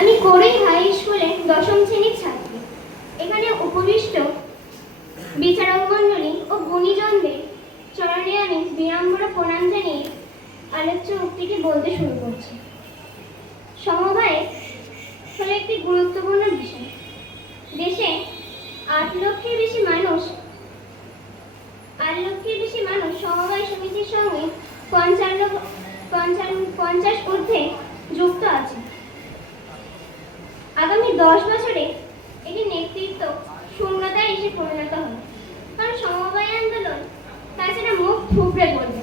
আমি কোরই হাই স্কুলে দশম শ্রেণীর ছাত্রী। এখানে উপবিষ্ট বিচারক মণ্ডলী ও গুণীজনদের চরণে আমি বিনম্র প্রণাম জানিয়ে আলোচ্য উক্তিটি বলতে শুরু করছি। সমবায় হলো একটি গুরুত্বপূর্ণ বিষয়। দেশে 8 লক্ষের বেশি মানুষ সমবায় সমিতির সঙ্গে 50 ঊর্ধ্বে যুক্ত আছে। আগামী 10 বছরে এটি নেতৃত্ব শূন্যতায় এসে পরিণত হবে, কারণ সমবায় আন্দোলন তাছাড়া মুখ থুবড়ে পড়বে।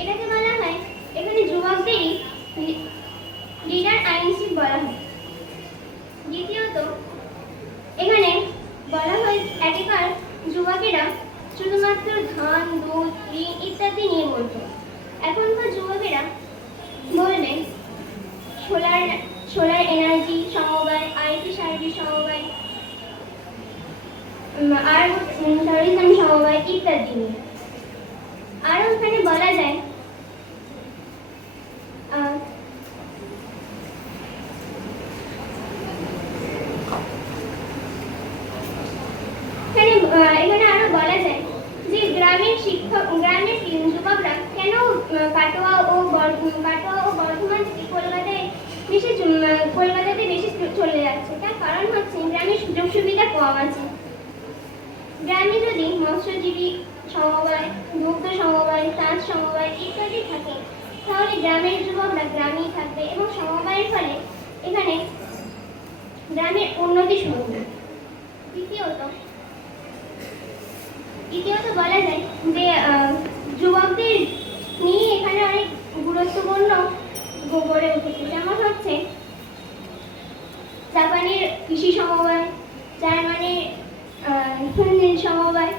এটাকে বলা হয়, এখানে যুবকদেরই লিডার আইনশিপ বলা হয়। দ্বিতীয়ত, এখানে বলা হয় আগেকার যুবকেরা শুধুমাত্র ধান, দুধ, ঋণ ইত্যাদি নিয়ে বলতো। এখনকার যুবকেরা বলবে সোলার এনার্জি সমবায়, আইটি সার্ভিস সমবায়, আর ট্যুরিজম সমবায় ইত্যাদি নিয়ে। আরও এখানে বলা যায় এখানে আরো বলা যায় যে গ্রামের যুবকরা কেন কাটোয়া ও বর্ধমান থেকে কলকাতাতে বেশি চলে যাচ্ছে। তার কারণ হচ্ছে গ্রামের সুযোগ সুবিধা কম আছে। গ্রামে যদি মৎস্যজীবী সমবায়, দুগ্ধ সমবায়, চাষ সমবায় ইত্যাদি থাকে, তাহলে গ্রামের যুবকরা গ্রামেই থাকবে এবং সমবায়ের ফলে এখানে গ্রামের উন্নতি শুরু হবে। দ্বিতীয়ত বলা যায় যে যুবকদের নিয়ে এখানে অনেক গুরুত্বপূর্ণ গড়ে উঠেছে, যেমন হচ্ছে জাপানের কৃষি সমবায়, জার্মানির সমবায়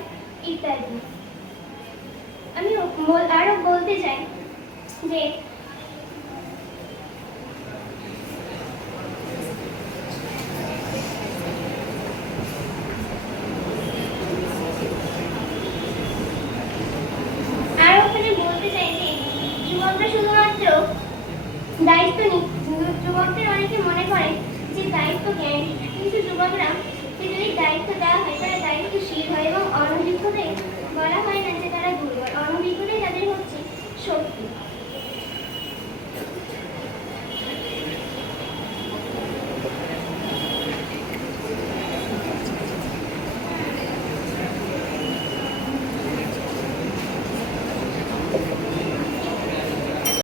ইত্যাদি। আমি আরো বলতে চাই যে যুবকরা শুধুমাত্র দায়িত্ব যুবকদের অনেকে মনে করে যে দায়িত্ব জ্ঞান, কিন্তু যুবকরা যদি দায়িত্ব দেওয়া হয় তারা দায়িত্বশীল হয় এবং অনভিজ্ঞদের বলা হয় না যে তারা দুর্বল। অনভিজ্ঞতাই তাদের হচ্ছে শক্তি।